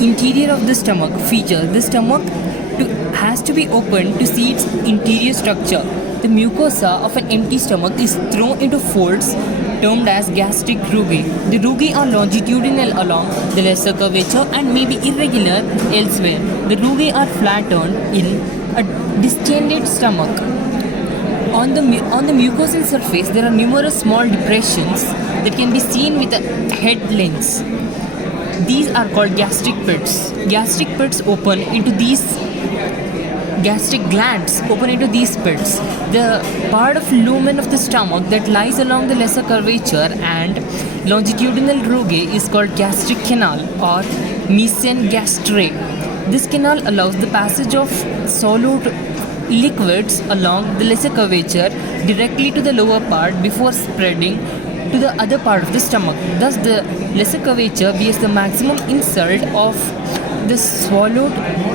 interior of the stomach feature. The stomach has to be opened to see its interior structure. The mucosa of an empty stomach is thrown into folds termed as gastric rugae. The rugae are longitudinal along the lesser curvature and may be irregular elsewhere. The rugae are flattened in a distended stomach. On the mucosal surface, there are numerous small depressions that can be seen with a head lens. These are called gastric pits. Gastric pits open into these gastric glands open into these pits. The part of lumen of the stomach that lies along the lesser curvature and longitudinal rugae is called gastric canal or mesengastrae. This canal allows the passage of solute liquids along the lesser curvature directly to the lower part before spreading to the other part of the stomach. Thus, the lesser curvature bears the maximum insult of the swallowed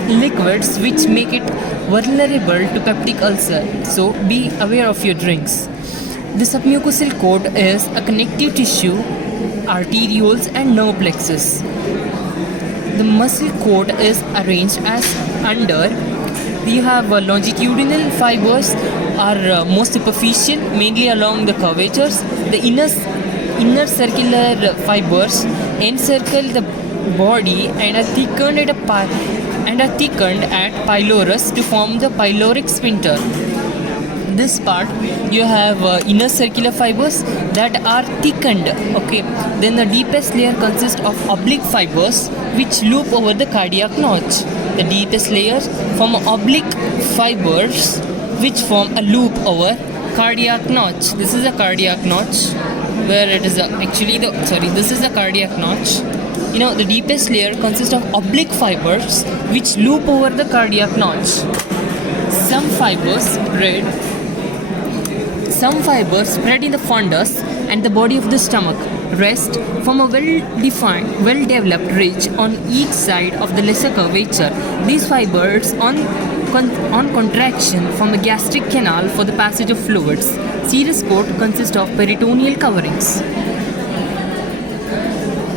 liquids, which make it vulnerable to peptic ulcer. So, be aware of your drinks. The submucosal coat is a connective tissue, arterioles, and nerve plexus. The muscle coat is arranged as under. You have longitudinal fibers are most superficial, mainly along the curvatures. The inner circular fibers encircle the body and are thickened at pylorus to form the pyloric sphincter. This part you have inner circular fibers that are thickened. Okay, then the deepest layer consists of oblique fibers which loop over the cardiac notch. The deepest layers form oblique fibers which form a loop over cardiac notch. This is a cardiac notch where it is this is a cardiac notch. The deepest layer consists of oblique fibers which loop over the cardiac notch. Some fibers spread in the fundus and the body of the stomach. Rest from a well-developed ridge on each side of the lesser curvature. These fibers on contraction from a gastric canal for the passage of fluids. Serous coat consists of peritoneal coverings.